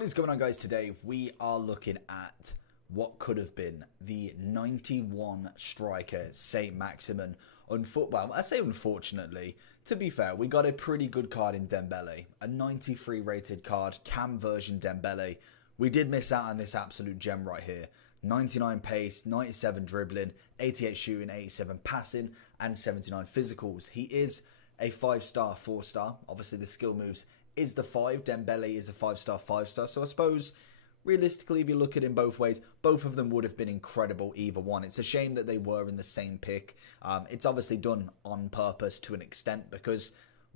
What is going on, guys? Today we are looking at what could have been the 91 striker Saint-Maximin. Well, I say unfortunately, to be fair, we got a pretty good card in Dembele, a 93 rated card, cam version Dembele. We did miss out on this absolute gem right here. 99 pace, 97 dribbling, 88 shooting, 87 passing, and 79 physicals. He is a 5-star, 4-star. Obviously, the skill moves is the 5. Dembele is a 5-star, 5-star. So I suppose, realistically, if you look at it in both ways, both of them would have been incredible, either one. It's a shame that they were in the same pick. It's obviously done on purpose to an extent, because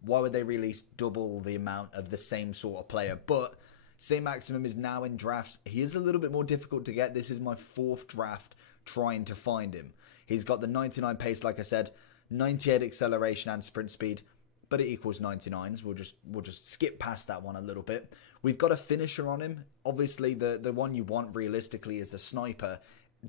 why would they release double the amount of the same sort of player? But Saint-Maximin is now in drafts. He is a little bit more difficult to get. This is my 4th draft trying to find him. He's got the 99 pace, like I said, 98 acceleration and sprint speed, but it equals 99s. We'll just skip past that one a little bit. We've got a finisher on him. Obviously, the one you want realistically is a sniper,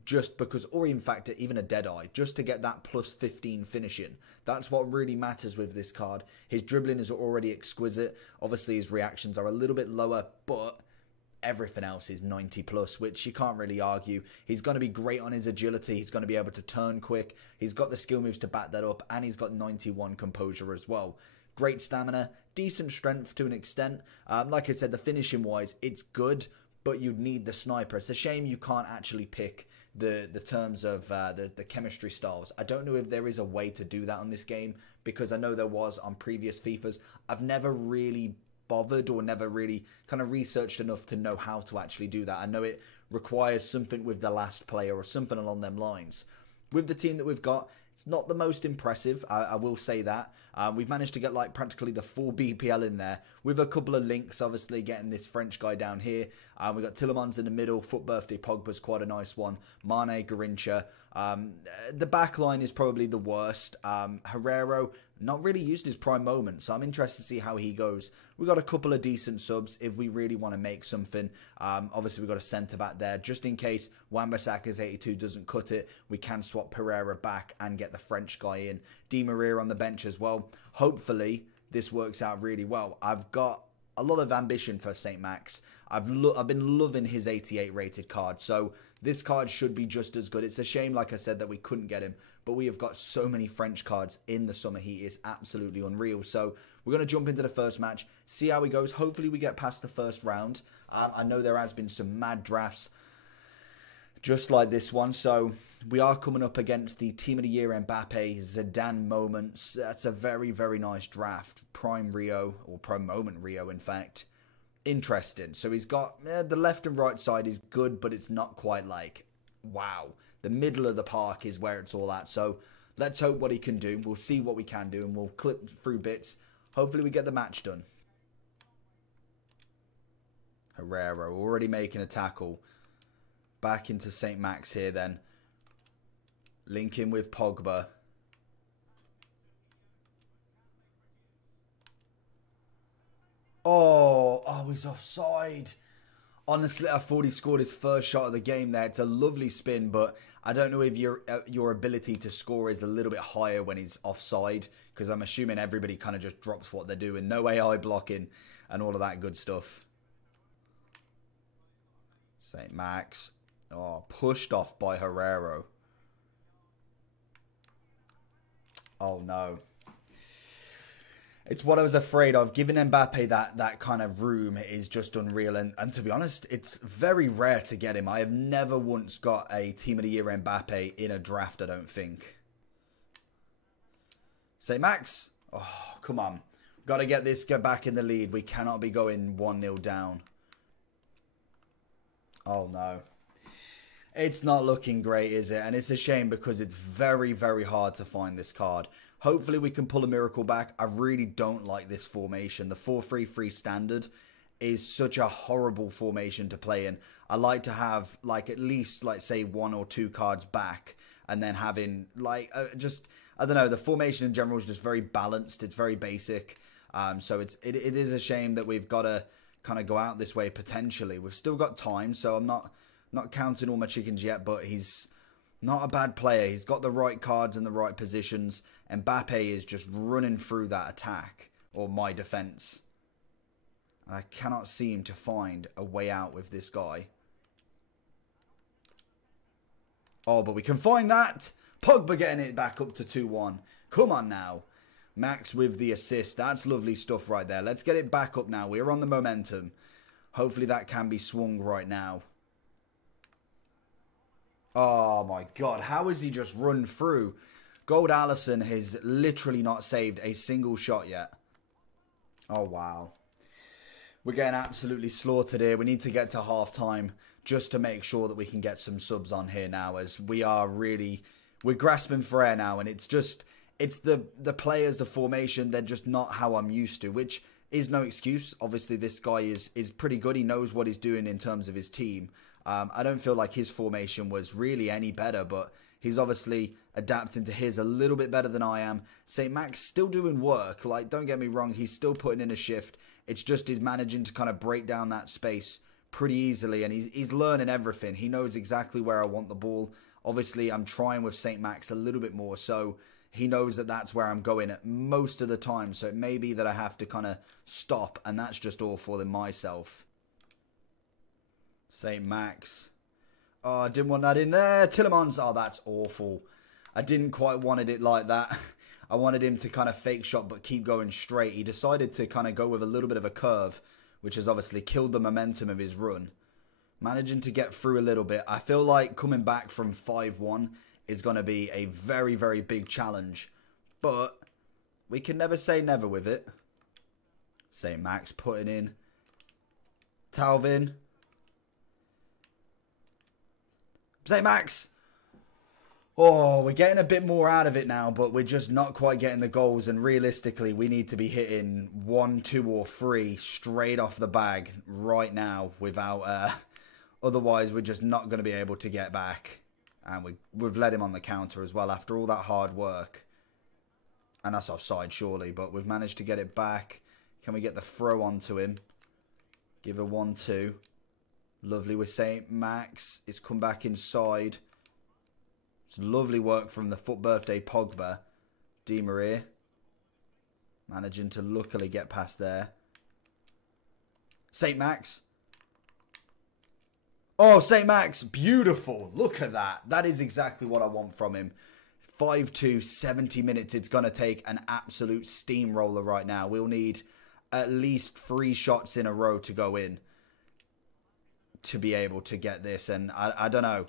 just because, or in fact, even a Deadeye, just to get that plus 15 finishing. That's what really matters with this card. His dribbling is already exquisite. Obviously, his reactions are a little bit lower, but everything else is 90 plus, which you can't really argue. He's going to be great on his agility. He's going to be able to turn quick. He's got the skill moves to back that up, and he's got 91 composure as well. Great stamina, decent strength to an extent. Like I said, the finishing wise, it's good, but you'd need the sniper. It's a shame you can't actually pick the terms of the chemistry styles. I don't know if there is a way to do that on this game, because I know there was on previous FIFAs. I've never really bothered or never really kind of researched enough to know how to actually do that. I know it requires something with the last player or something along them lines. With the team that we've got, it's not the most impressive, I will say that. We've managed to get like practically the full BPL in there, with a couple of links, obviously getting this French guy down here. We've got Tielemans in the middle, Foot Birthday Pogba's quite a nice one, Mane, Garincha. The back line is probably the worst. Herrero, not really used his prime moment, so I'm interested to see how he goes. We've got a couple of decent subs if we really want to make something. Obviously, we've got a centre-back there, just in case Wan-Bissaka's 82 doesn't cut it. We can swap Pereira back and get the French guy in. Di Maria on the bench as well. Hopefully, this works out really well. I've got a lot of ambition for Saint Max. I've been loving his 88 rated card, so this card should be just as good. It's a shame, like I said, that we couldn't get him, but we have got so many French cards in the summer. He is absolutely unreal. So we're going to jump into the first match, see how he goes. Hopefully we get past the first round. I know there has been some mad drafts just like this one, so we are coming up against the Team of the Year Mbappe Zidane moments. That's a very, very nice draft. Prime Rio, or Prime Moment Rio, in fact. Interesting. So he's got the left and right side is good, but it's not quite like, wow. The middle of the park is where it's all at. So let's hope what he can do. We'll see what we can do, and we'll clip through bits. Hopefully we get the match done. Herrera already making a tackle. Back into Saint Max here then. Linking with Pogba. Oh, he's offside. Honestly, I thought he scored his first shot of the game there. It's a lovely spin, but I don't know if your ability to score is a little bit higher when he's offside, because I'm assuming everybody kind of just drops what they're doing. No AI blocking and all of that good stuff. Saint Max. Oh, pushed off by Herrero. Oh, no. It's what I was afraid of. Giving Mbappe that kind of room is just unreal. And to be honest, it's very rare to get him. I have never once got a Team of the Year Mbappe in a draft, I don't think. Say, Max. Oh, come on. Got to get this guy back in the lead. We cannot be going 1-0 down. Oh, no. It's not looking great, is it? And it's a shame, because it's very, very hard to find this card. Hopefully we can pull a miracle back. I really don't like this formation. The 4-3-3 standard is such a horrible formation to play in. I like to have, like, at least, like, say, 1 or 2 cards back, and then having, like, just, I don't know, the formation in general is just very balanced. It's very basic. So it is a shame that we've got to kind of go out this way potentially. We've still got time, so I'm not counting all my chickens yet, but he's not a bad player. He's got the right cards in the right positions. Mbappe is just running through that attack, or my defense. And I cannot seem to find a way out with this guy. Oh, but we can find that. Pogba getting it back up to 2-1. Come on now. Max with the assist. That's lovely stuff right there. Let's get it back up now. We're on the momentum. Hopefully that can be swung right now. Oh my God. How has he just run through? Gold Allison has literally not saved a single shot yet. Oh, wow. We're getting absolutely slaughtered here. We need to get to half time just to make sure that we can get some subs on here now, as we are really, we're grasping for air now, and it's just, it's the players, the formation, they're just not how I'm used to, which is no excuse. Obviously, this guy is pretty good. He knows what he's doing in terms of his team. I don't feel like his formation was really any better, but he's obviously adapting to his a little bit better than I am. St. Max still doing work. Like, don't get me wrong, he's still putting in a shift. It's just he's managing to kind of break down that space pretty easily, and he's learning everything. He knows exactly where I want the ball. Obviously, I'm trying with St. Max a little bit more, so he knows that that's where I'm going at most of the time. So it may be that I have to kind of stop, and that's just awful in myself. St. Max. Oh, I didn't want that in there. Tillemans. Oh, that's awful. I didn't quite wanted it like that. I wanted him to kind of fake shot but keep going straight. He decided to kind of go with a little bit of a curve, which has obviously killed the momentum of his run. Managing to get through a little bit. I feel like coming back from 5-1 is going to be a very, very big challenge. But we can never say never with it. St. Max putting in. Talvin. St. Max. Oh, we're getting a bit more out of it now, but we're just not quite getting the goals. And realistically, we need to be hitting 1, 2, or 3 straight off the bag right now without... otherwise, we're just not going to be able to get back. And we've let him on the counter as well after all that hard work. And that's offside, surely. But we've managed to get it back. Can we get the throw onto him? Give a 1-2. Lovely with St. Max. It's come back inside. It's lovely work from the foot birthday Pogba. Di Maria. Managing to luckily get past there. St. Max. Oh, St. Max. Beautiful. Look at that. That is exactly what I want from him. 5-2, 70 minutes. It's going to take an absolute steamroller right now. We'll need at least 3 shots in a row to go in to be able to get this. And I don't know.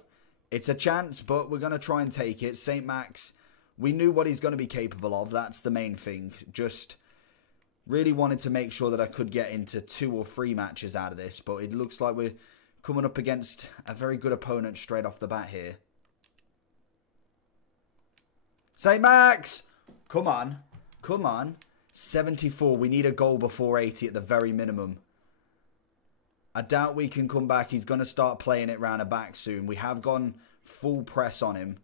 It's a chance, but we're going to try and take it. St. Max, we knew what he's going to be capable of. That's the main thing. Just really wanted to make sure that I could get into 2 or 3 matches out of this. But it looks like we're coming up against a very good opponent straight off the bat here. St. Max! Come on. Come on. 74. We need a goal before 80 at the very minimum. I doubt we can come back. He's going to start playing it round the back soon. We have gone full press on him.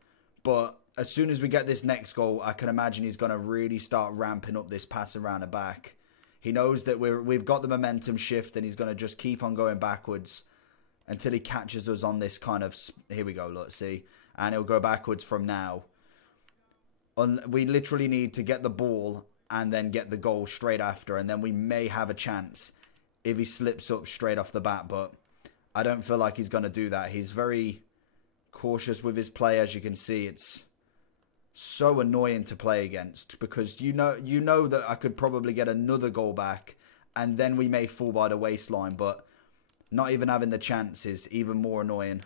But as soon as we get this next goal, I can imagine he's going to really start ramping up this pass around the back. He knows that we've got the momentum shift, and he's going to just keep on going backwards until he catches us on this kind of... Here we go, look, see? And he'll go backwards from now. We literally need to get the ball and then get the goal straight after, and then we may have a chance if he slips up straight off the bat, but I don't feel like he's going to do that. He's very cautious with his play, as you can see. It's so annoying to play against because you know that I could probably get another goal back and then we may fall by the waistline, but not even having the chance is even more annoying.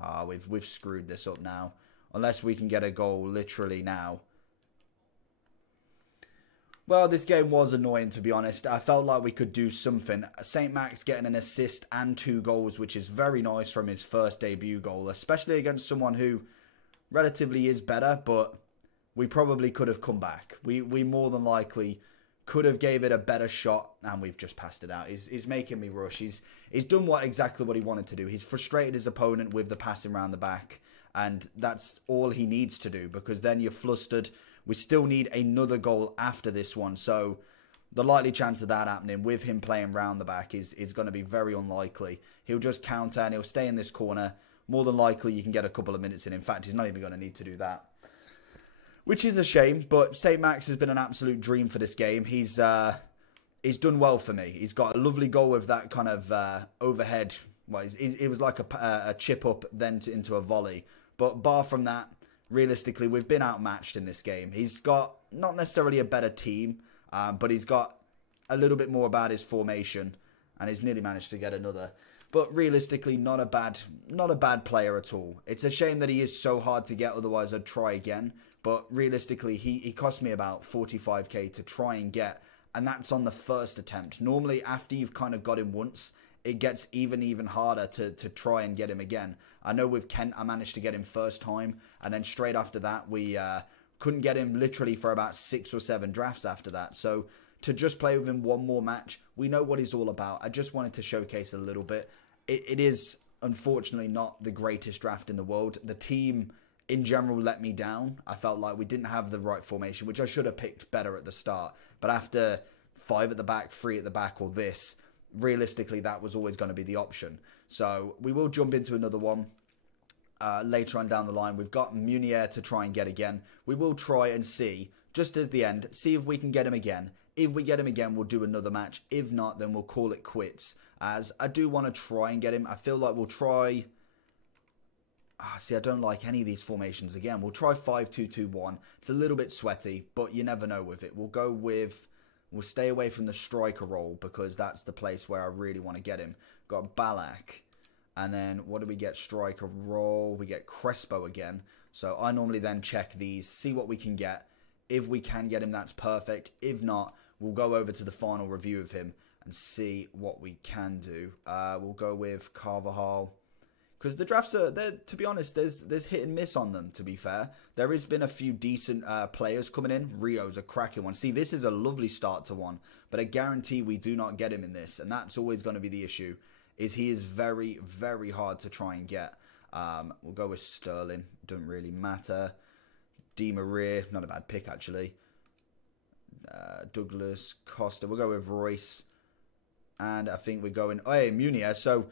Ah, we've screwed this up now. Unless we can get a goal literally now. Well, this game was annoying, to be honest. I felt like we could do something. St. Max getting an assist and 2 goals, which is very nice from his first debut goal, especially against someone who relatively is better, but we probably could have come back. We more than likely could have gave it a better shot, and we've just passed it out. He's making me rush. He's done exactly what he wanted to do. He's frustrated his opponent with the passing around the back, and that's all he needs to do, because then you're flustered. We still need another goal after this one, so the likely chance of that happening with him playing round the back is going to be very unlikely. He'll just counter and he'll stay in this corner. More than likely, you can get a couple of minutes in. In fact, he's not even going to need to do that, which is a shame. But St. Max has been an absolute dream for this game. He's he's done well for me. He's got a lovely goal with that kind of overhead. Well, it was like a chip up then into a volley. But bar from that, realistically, we've been outmatched in this game. He's got not necessarily a better team, but he's got a little bit more about his formation, and he's nearly managed to get another. But realistically, not a bad player at all. It's a shame that he is so hard to get, otherwise I'd try again. But realistically, he cost me about 45k to try and get, and that's on the first attempt. Normally, after you've kind of got him once, it gets even harder to try and get him again. I know with Kent, I managed to get him first time, and then straight after that, we couldn't get him literally for about 6 or 7 drafts after that. So to just play with him one more match, we know what he's all about. I just wanted to showcase a little bit. It is, unfortunately, not the greatest draft in the world. The team, in general, let me down. I felt like we didn't have the right formation, which I should have picked better at the start. But after 5 at the back, 3 at the back, or this, realistically, that was always going to be the option. So we will jump into another one later on down the line. We've got Munier to try and get again. We will try and see, just as the end, see if we can get him again. If we get him again, we'll do another match. If not, then we'll call it quits. As I do want to try and get him. I feel like we'll try... see, I don't like any of these formations again. We'll try 5-2-2-1. It's a little bit sweaty, but you never know with it. We'll stay away from the striker role because that's the place where I really want to get him. Got Balak. And then what do we get? Striker role. We get Crespo again. So I normally then check these, see what we can get. If we can get him, that's perfect. If not, we'll go over to the final review of him and see what we can do. We'll go with Carvajal. Because the drafts are, to be honest, there's hit and miss on them, to be fair. There has been a few decent players coming in. Rio's a cracking one. See, this is a lovely start to one, but I guarantee we do not get him in this, and that's always going to be the issue, is he is very, very hard to try and get. We'll go with Sterling. Doesn't really matter. Di Maria, not a bad pick, actually. Douglas, Costa. We'll go with Royce. And I think we're going... Oh, hey, Munier. So...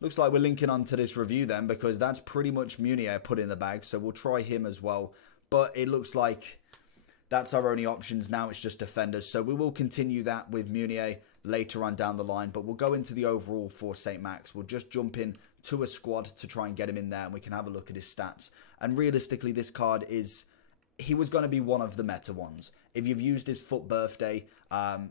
looks like we're linking on to this review then, because that's pretty much Munier put in the bag. So we'll try him as well. But it looks like that's our only options now. It's just defenders. So we will continue that with Munier later on down the line. But we'll go into the overall for St. Max. We'll just jump in to a squad to try and get him in there. And we can have a look at his stats. And realistically, this card is... he was going to be one of the meta ones. If you've used his FUT birthday,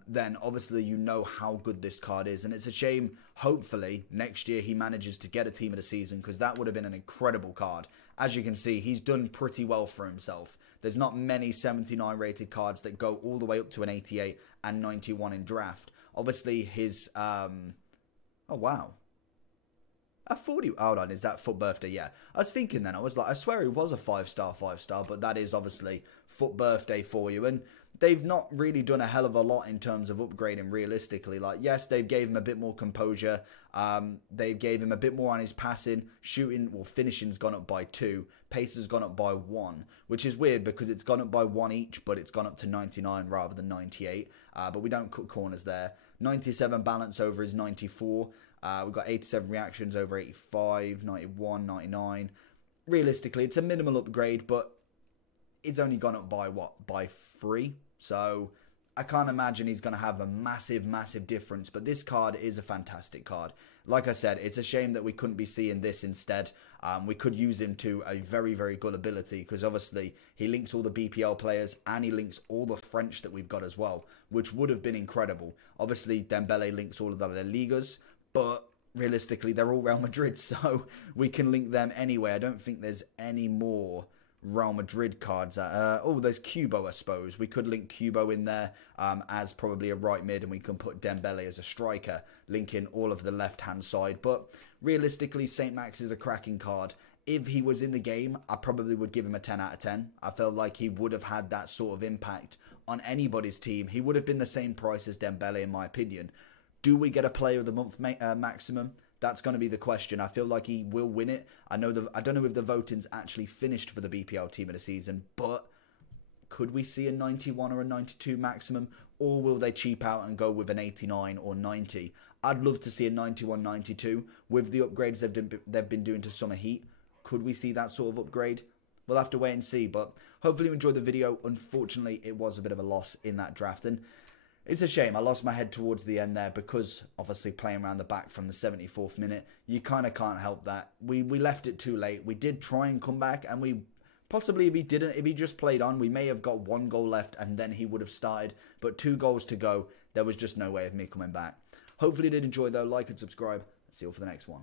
then obviously you know how good this card is. And it's a shame, hopefully, next year he manages to get a team of the season, because that would have been an incredible card. As you can see, he's done pretty well for himself. There's not many 79 rated cards that go all the way up to an 88 and 91 in draft. Obviously, his... oh, wow. A 40. Hold on, is that FUT birthday? Yeah. I was thinking then, I was like, I swear he was a 5-star, but that is obviously FUT birthday for you. And they've not really done a hell of a lot in terms of upgrading realistically. Like, yes, they gave him a bit more composure. They gave him a bit more on his passing. Shooting, well, finishing's gone up by 2. Pace has gone up by 1, which is weird because it's gone up by 1 each, but it's gone up to 99 rather than 98. But we don't cut corners there. 97 balance over his 94. We've got 87 reactions over 85, 91, 99. Realistically, it's a minimal upgrade, but it's only gone up by, what, by 3? So I can't imagine he's going to have a massive difference. But this card is a fantastic card. Like I said, it's a shame that we couldn't be seeing this instead. We could use him to a very good ability, because obviously he links all the BPL players and he links all the French that we've got as well, which would have been incredible. Obviously, Dembele links all of the La Ligas, but realistically, they're all Real Madrid, so we can link them anyway. I don't think there's any more Real Madrid cards. Oh, there's Kubo, I suppose. We could link Kubo in there as probably a right mid, and we can put Dembele as a striker, linking all of the left-hand side. But realistically, St. Max is a cracking card. If he was in the game, I probably would give him a 10 out of 10. I felt like he would have had that sort of impact on anybody's team. He would have been the same price as Dembele, in my opinion. Do we get a player of the month maximum? That's going to be the question. I feel like he will win it. I don't know if the voting's actually finished for the BPL team of the season, but could we see a 91 or a 92 maximum, or will they cheap out and go with an 89 or 90? I'd love to see a 91, 92 with the upgrades they've been doing to Summer Heat. Could we see that sort of upgrade? We'll have to wait and see, but hopefully you enjoyed the video. Unfortunately, it was a bit of a loss in that draft, and It's a shame. I lost my head towards the end there because obviously playing around the back from the 74th minute, you kind of can't help that. We left it too late. We did try and come back, and we possibly, if he just played on, we may have got 1 goal left and then he would have started. But 2 goals to go, there was just no way of me coming back. Hopefully you did enjoy though. Like and subscribe. See you all for the next one.